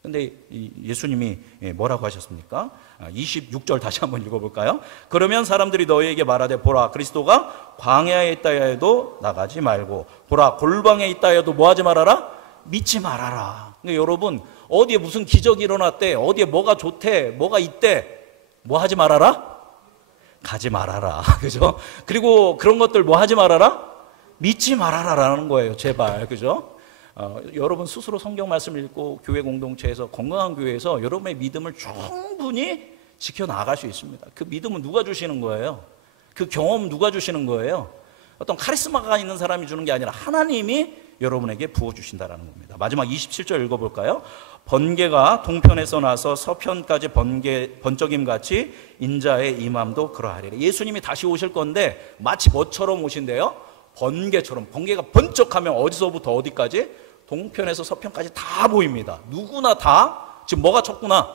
근데 예수님이 뭐라고 하셨습니까? 26절 다시 한번 읽어볼까요? 그러면 사람들이 너희에게 말하되, 보라, 그리스도가 광야에 있다 해도 나가지 말고, 보라, 골방에 있다 해도 뭐 하지 말아라? 믿지 말아라. 그러니까 여러분, 어디에 무슨 기적이 일어났대, 어디에 뭐가 좋대, 뭐가 있대, 뭐 하지 말아라? 가지 말아라. 그죠? 그리고 그런 것들 뭐 하지 말아라? 믿지 말아라라는 거예요. 제발. 그죠? 여러분 스스로 성경 말씀을 읽고 교회 공동체에서, 건강한 교회에서 여러분의 믿음을 충분히 지켜나갈 수 있습니다. 그 믿음은 누가 주시는 거예요? 그 경험 누가 주시는 거예요? 어떤 카리스마가 있는 사람이 주는 게 아니라 하나님이 여러분에게 부어주신다는 겁니다. 마지막 27절 읽어볼까요? 번개가 동편에서 나서 서편까지 번쩍임같이 인자의 임함도 그러하리라. 예수님이 다시 오실 건데 마치 뭐처럼 오신대요? 번개처럼. 번개가 번쩍하면 어디서부터 어디까지? 동편에서 서편까지 다 보입니다. 누구나 다 지금 뭐가 쳤구나?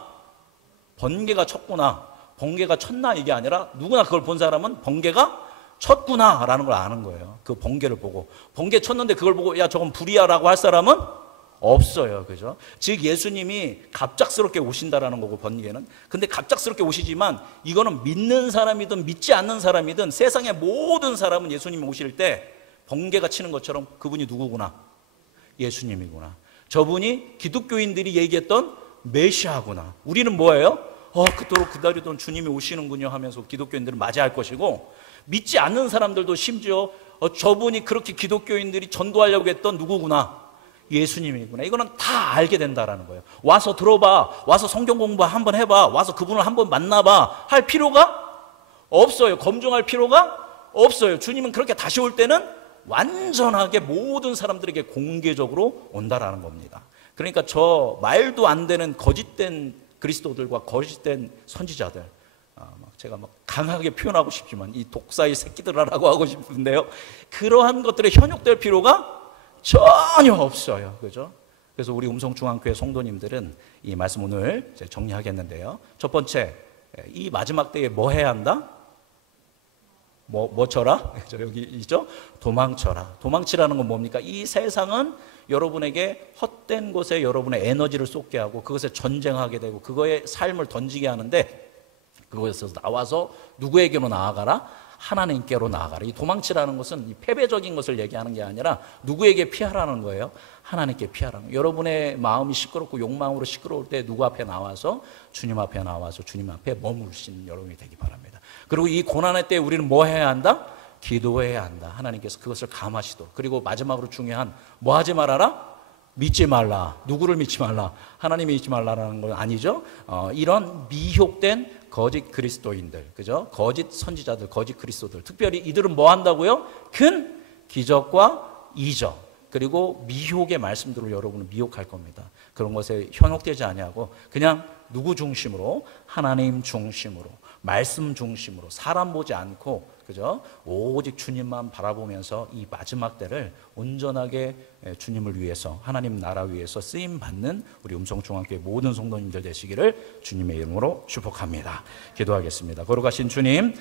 번개가 쳤구나. 번개가 쳤나 이게 아니라 누구나 그걸 본 사람은 번개가 쳤구나라는 걸 아는 거예요. 그 번개를 보고. 번개 쳤는데 그걸 보고 야 저건 불이야라고 할 사람은 없어요. 그죠? 즉 예수님이 갑작스럽게 오신다라는 거고 번개는. 근데 갑작스럽게 오시지만 이거는 믿는 사람이든 믿지 않는 사람이든 세상의 모든 사람은 예수님이 오실 때 번개가 치는 것처럼 그분이 누구구나? 예수님이구나. 저분이 기독교인들이 얘기했던 메시아구나. 우리는 뭐예요? 그토록 기다리던 주님이 오시는군요 하면서 기독교인들은 맞이할 것이고, 믿지 않는 사람들도 심지어 저분이 그렇게 기독교인들이 전도하려고 했던 누구구나? 예수님이구나. 이거는 다 알게 된다라는 거예요. 와서 들어봐, 와서 성경 공부 한번 해봐, 와서 그분을 한번 만나봐 할 필요가 없어요. 검증할 필요가 없어요. 주님은 그렇게 다시 올 때는 완전하게 모든 사람들에게 공개적으로 온다라는 겁니다. 그러니까 저 말도 안 되는 거짓된 그리스도들과 거짓된 선지자들, 제가 막 강하게 표현하고 싶지만 이 독사의 새끼들이라고 하고 싶은데요, 그러한 것들에 현혹될 필요가 전혀 없어요. 그죠? 그래서 우리 음성중앙교회 성도님들은 이 말씀 오늘 이제 정리하겠는데요. 첫 번째, 이 마지막 때에 뭐 해야 한다? 뭐 쳐라? 저 여기 있죠? 도망쳐라. 도망치라는 건 뭡니까? 이 세상은 여러분에게 헛된 곳에 여러분의 에너지를 쏟게 하고 그것에 전쟁하게 되고 그거에 삶을 던지게 하는데, 그것에서 나와서 누구에게로 나아가라? 하나님께로 나아가라. 이 도망치라는 것은 이 패배적인 것을 얘기하는 게 아니라 누구에게 피하라는 거예요? 하나님께 피하라는 거예요. 여러분의 마음이 시끄럽고 욕망으로 시끄러울 때 누구 앞에 나와서? 주님 앞에 나와서 주님 앞에 머무르시는 여러분이 되기 바랍니다. 그리고 이 고난의 때에 우리는 뭐 해야 한다? 기도해야 한다. 하나님께서 그것을 감하시도록. 그리고 마지막으로 중요한 뭐 하지 말아라? 믿지 말라. 누구를 믿지 말라? 하나님을 믿지 말라라는 건 아니죠. 이런 미혹된 거짓 그리스도인들, 그죠? 거짓 선지자들, 거짓 그리스도들. 특별히 이들은 뭐 한다고요? 큰 기적과 이적, 그리고 미혹의 말씀들을 여러분은 미혹할 겁니다. 그런 것에 현혹되지 아니하고 그냥 누구 중심으로? 하나님 중심으로, 말씀 중심으로, 사람 보지 않고, 그죠? 오직 주님만 바라보면서 이 마지막 때를 온전하게 주님을 위해서, 하나님 나라 위해서 쓰임 받는 우리 음성중앙교회 모든 성도님들 되시기를 주님의 이름으로 축복합니다. 기도하겠습니다. 거룩하신 주님,